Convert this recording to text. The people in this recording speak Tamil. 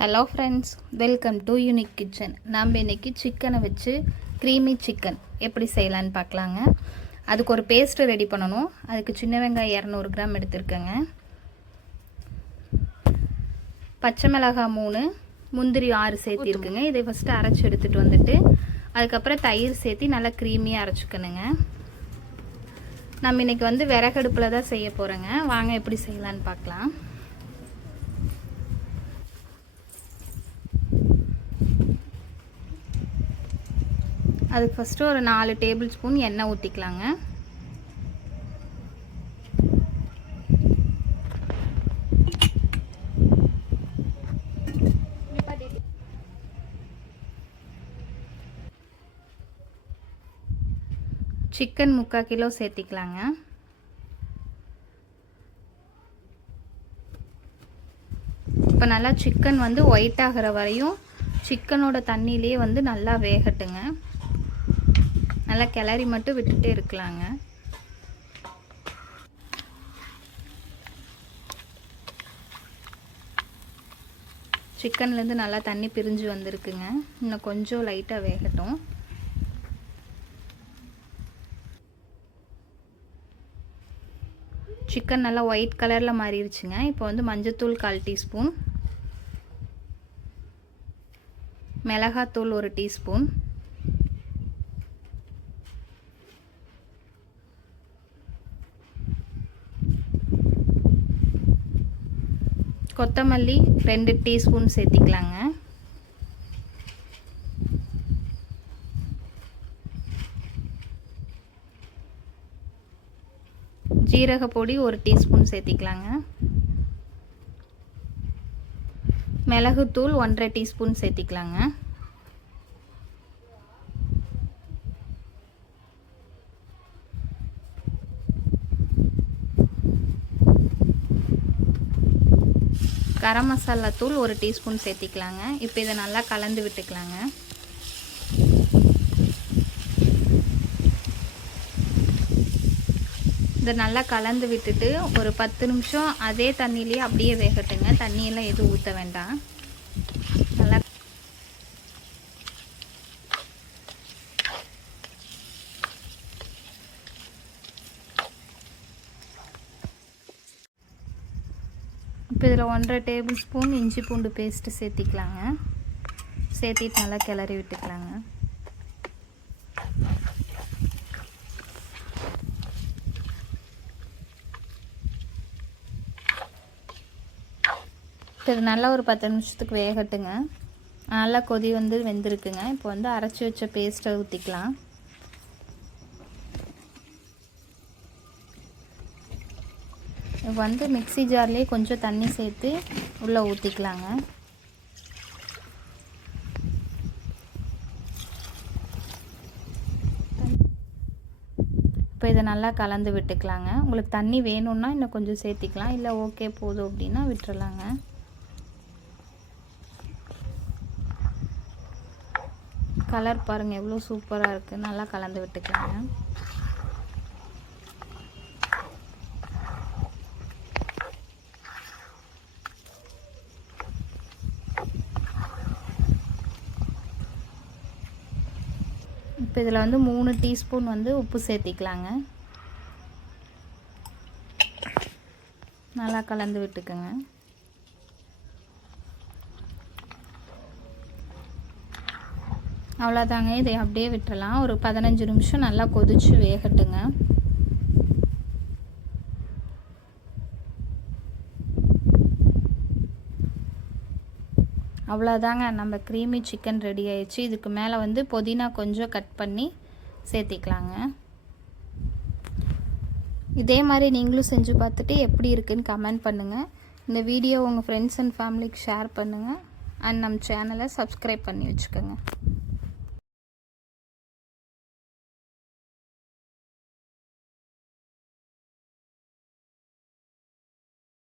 Hello friends, welcome to unique kitchen. நம்ம இன்றைக்கி சிக்கனை வச்சு க்ரீமி சிக்கன் எப்படி செய்யலான்னு பார்க்கலாங்க. அதுக்கு ஒரு பேஸ்ட்டு ரெடி பண்ணணும். அதுக்கு சின்ன வெங்காயம் 200 கிராம் எடுத்துருக்கேங்க, பச்சை மிளகாய் 3, முந்திரி 6 சேர்த்திருக்குங்க. இதை ஃபஸ்ட்டு அரைச்சி எடுத்துகிட்டு வந்துட்டு அதுக்கப்புறம் தயிர் சேர்த்து நல்லா க்ரீமியாக அரைச்சிக்கணுங்க. நம்ம இன்றைக்கி வந்து விறகடுப்பில் தான் செய்ய போகிறோங்க. வாங்க எப்படி செய்யலான்னு பார்க்கலாம். அதுக்கு ஃபஸ்ட்டு ஒரு 4 டேபிள் ஸ்பூன் எண்ணெய் ஊற்றிக்கலாங்க. Chicken 3/4 kilo சேர்த்திக்கலாங்க. இப்போ நல்லா சிக்கன் வந்து ஒயிட் ஆகிற வரையும் சிக்கனோட தண்ணியிலே வந்து நல்லா வேகட்டுங்க. நல்லா கிளறி மட்டும் விட்டுட்டே இருக்கலாங்க. சிக்கன்லேருந்து நல்லா தண்ணி பிரிஞ்சு வந்திருக்குங்க. இன்னும் கொஞ்சம் லைட்டாக வேகட்டும். சிக்கன் நல்லா ஒயிட் கலரில் மாறிடுச்சுங்க. இப்போ வந்து மஞ்சத்தூள் 1/4 டீஸ்பூன், மிளகாத்தூள் 1 டீஸ்பூன், கொத்தமல்லி 2 டீஸ்பூன் சேர்த்திக்கலாங்க. ஜீரக பொடி 1 டீஸ்பூன் சேர்த்திக்கலாங்க. மிளகுத்தூள் 1/2 டீஸ்பூன் சேர்த்திக்கலாங்க. கரம் மசாலா தூள் 1 டீஸ்பூன் சேர்த்திக்கலாங்க. இப்போ இதை நல்லா கலந்து விட்டுக்கலாங்க. இதை நல்லா கலந்து விட்டுட்டு ஒரு 10 நிமிஷம் அதே தண்ணியிலே அப்படியே வேகட்டுங்க. தண்ணியெல்லாம் எதுவும் ஊற்ற வேண்டாம். நல்லா இப்போ இதில் 1/2 டேபிள் ஸ்பூன் இஞ்சி பூண்டு பேஸ்ட்டு சேர்த்திக்கலாங்க. சேர்த்திட்டு நல்லா கிளறி விட்டுக்கலாங்க. இது நல்லா ஒரு 10 நிமிஷத்துக்கு வேகட்டுங்க. நல்லா கொதி வந்து வெந்திருக்குங்க. இப்போ வந்து அரைச்சி வச்ச பேஸ்ட்டை ஊற்றிக்கலாம். வந்து மிக்ஸி ஜார்லேயே கொஞ்சம் தண்ணி சேர்த்து உள்ளே ஊற்றிக்கலாங்க. இப்போ இதை நல்லா கலந்து விட்டுக்கலாங்க. உங்களுக்கு தண்ணி வேணும்னா இன்னும் கொஞ்சம் சேர்த்திக்கலாம், இல்லை ஓகே போதும் அப்படின்னா விட்டுறலாங்க. கலர் பாருங்கள் எவ்வளோ சூப்பராக இருக்குது. நல்லா கலந்து விட்டுக்கலாங்க. இப்போ இதில் வந்து 3 டீஸ்பூன் வந்து உப்பு சேர்த்திக்கலாங்க. நல்லா கலந்து விட்டுக்குங்க. அவ்வளோதாங்க. இதை அப்படியே விட்டுறலாம். ஒரு 15 நிமிஷம் நல்லா கொதித்து வேகட்டுங்க. அவ்வளோதாங்க, நம்ம க்ரீமி சிக்கன் ரெடி ஆயிடுச்சு. இதுக்கு மேலே வந்து புதினா கொஞ்சம் கட் பண்ணி சேர்த்திக்கலாங்க. இதே மாதிரி நீங்களும் செஞ்சு பார்த்துட்டு எப்படி இருக்குன்னு கமெண்ட் பண்ணுங்கள். இந்த வீடியோ உங்கள் ஃப்ரெண்ட்ஸ் அண்ட் ஃபேமிலிக்கு ஷேர் பண்ணுங்கள். அண்ட் நம்ம சேனலை சப்ஸ்கிரைப் பண்ணி வச்சுக்கோங்க.